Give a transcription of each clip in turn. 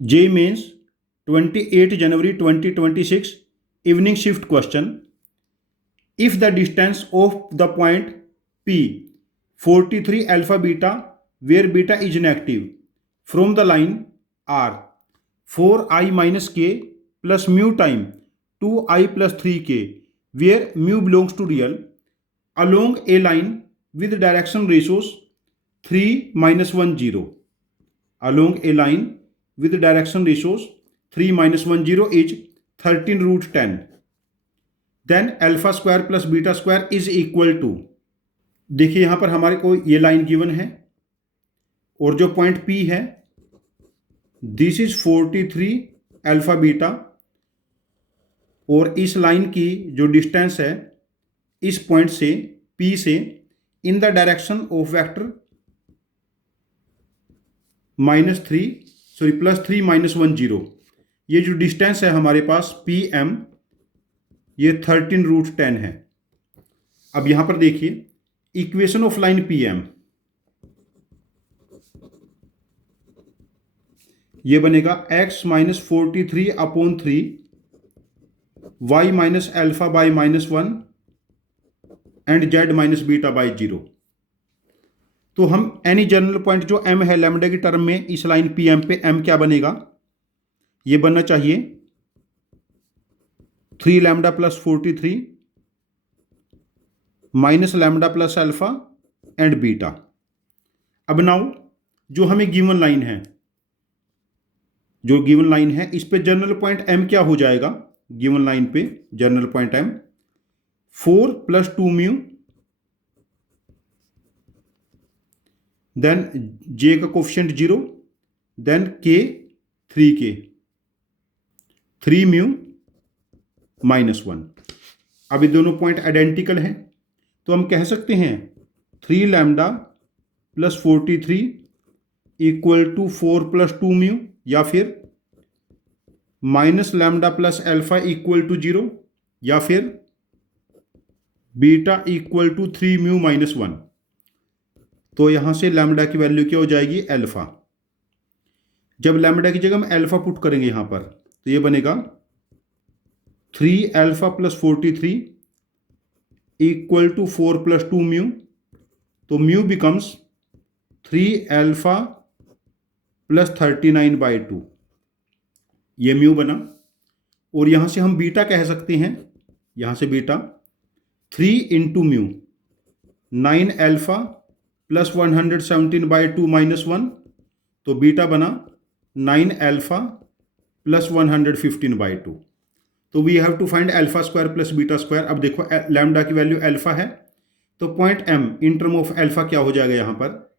JEE Mains 28 January 2026 evening shift question. If the distance of the point P 43 alpha beta where beta is negative from the line R 4i minus k plus mu time 2i plus 3k where mu belongs to real along a line with direction ratios 3 minus 1 0 along a line with direction ratios 3 minus 1 0 is 13 root 10, then alpha square plus beta square is equal to, देखिए यहां पर हमारे को ये line given है और जो point P है दिस इज 43 अल्फा बीटा और इस लाइन की जो डिस्टेंस है इस पॉइंट से P से in the direction of vector +3 -1 0, ये जो डिस्टेंस है हमारे पास PM ये 13 रूट 10 है। अब यहां पर देखिए इक्वेशन ऑफ लाइन PM ये बनेगा x minus 43 upon 3 y minus alpha by -1 and z minus beta by 0। तो हम एनी जनरल पॉइंट जो m है लैम्डा की टर्म में इस लाइन PM पे m क्या बनेगा, ये बनना चाहिए 3 lambda plus 43 minus lambda plus alpha and beta. अब नाउ जो हमें गिवन लाइन है, जो गिवन लाइन है इस पे जनरल पॉइंट m क्या हो जाएगा, गिवन लाइन पे general point m 4 + 2 mu, then j का coefficient 0, then k 3k 3 mu -1। अब ये दोनों पॉइंट आइडेंटिकल हैं तो हम कह सकते हैं 3 lambda plus 43 equal to 4 + 2 mu, या फिर minus lambda plus alpha equal to 0, या फिर बीटा इक्वल टू 3 म्यू -1। तो यहां से लैम्डा की वैल्यू क्या हो जाएगी, अल्फा। जब लैम्डा की जगह हम अल्फा पुट करेंगे यहां पर तो ये बनेगा 3 alpha plus 43 equal to 4 + 2 mu, तो म्यू बिकम्स 3 अल्फा प्लस 39/2, ये म्यू बना। और यहां से हम बीटा कह सकते हैं, यहां से बीटा 3 × म्यू 9 अल्फा प्लस 117/2 -1, तो बीटा बना 9 अल्फा प्लस 115/2। तो we have to find alpha square plus beta square. अब देखो लैम्डा की वैल्यू अल्फा है तो point m in term of alpha क्या हो जाएगा, यहां पर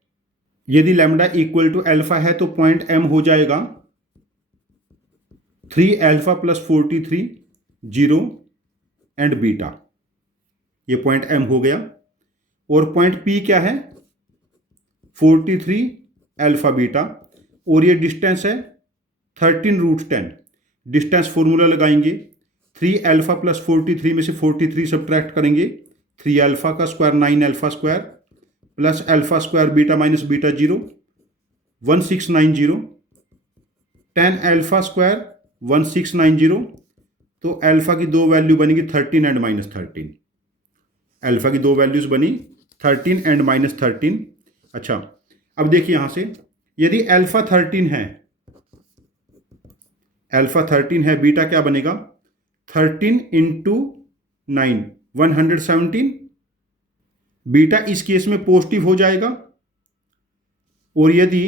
यदि लैम्डा इक्वल टू अल्फा है तो पॉइंट m हो जाएगा 3 अल्फा प्लस 43 0 एंड बीटा, ये पॉइंट m हो गया। और पॉइंट P क्या है 43 अल्फा बीटा, और ये डिस्टेंस है 13 रूट 10। डिस्टेंस फॉर्मूला लगाएंगे, 3 अल्फा प्लस 43 में से 43 सब्ट्रैक्ट करेंगे, 3 अल्फा का square 9 alpha square plus alpha square beta minus beta 0 1690, 10 alpha square 1690, तो अल्फा की दो वैल्यू बनेगी 13 एंड -13। अल्फा की दो वैल्यूज बनी 13 एंड -13। अच्छा अब देखिए यहां से यदि अल्फा 13 है, अल्फा 13 है, बीटा क्या बनेगा 13 × 9 117, बीटा इस केस में पॉजिटिव हो जाएगा। और यदि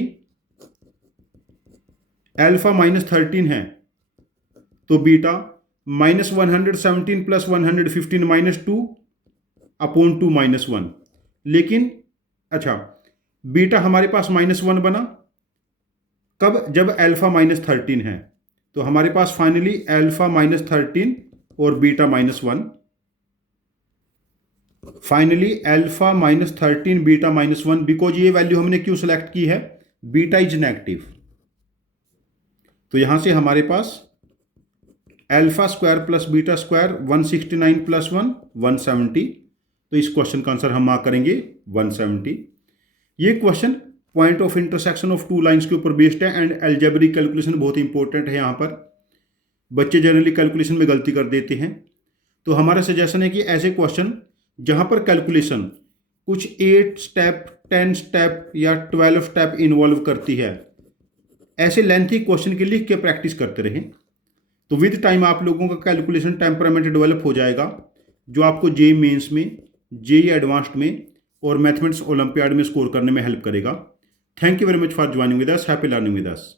अल्फा -13 है तो बीटा -117 + 115 -2 अपॉन 2 -1। लेकिन अच्छा बीटा हमारे पास -1 बना कब, जब अल्फा -13 है, तो हमारे पास फाइनली अल्फा -13 और beta -1, finally alpha -13 beta -1, because ये वैल्यू हमने क्यों सेलेक्ट की है, बीटा इज नेगेटिव। तो यहां से हमारे पास alpha square plus beta square 169 + 1 170, तो इस क्वेश्चन का आंसर हम मार्क करेंगे 170। ये question point of intersection of two lines के ऊपर बेस्ड है एंड अलजेब्रिक कैलकुलेशन बहुत इंपॉर्टेंट है। यहाँ पर बच्चे जनरली कैलकुलेशन में गलती कर देते हैं, तो हमारा सजेशन है कि ऐसे क्वेश्चन जहाँ पर कैलकुलेशन कुछ 8 स्टेप 10 स्टेप या 12 स्टेप इन्वॉल्व करती है, ऐसे लेंथी क्वेश्चन के लिख के प्रैक्टिस करते रहें। तो विद टाइम आप लोगों का कैलकुलेशन टेम्परामेंट डेवलप हो जाएगा, जो आपको जेईई मेंस में, जेईई एडवांस्ड में और मैथमेटिक्स ओलंपियाड में स्कोर करने में हेल्प करेगा। Thank you very much for joining with us. Happy learning with us.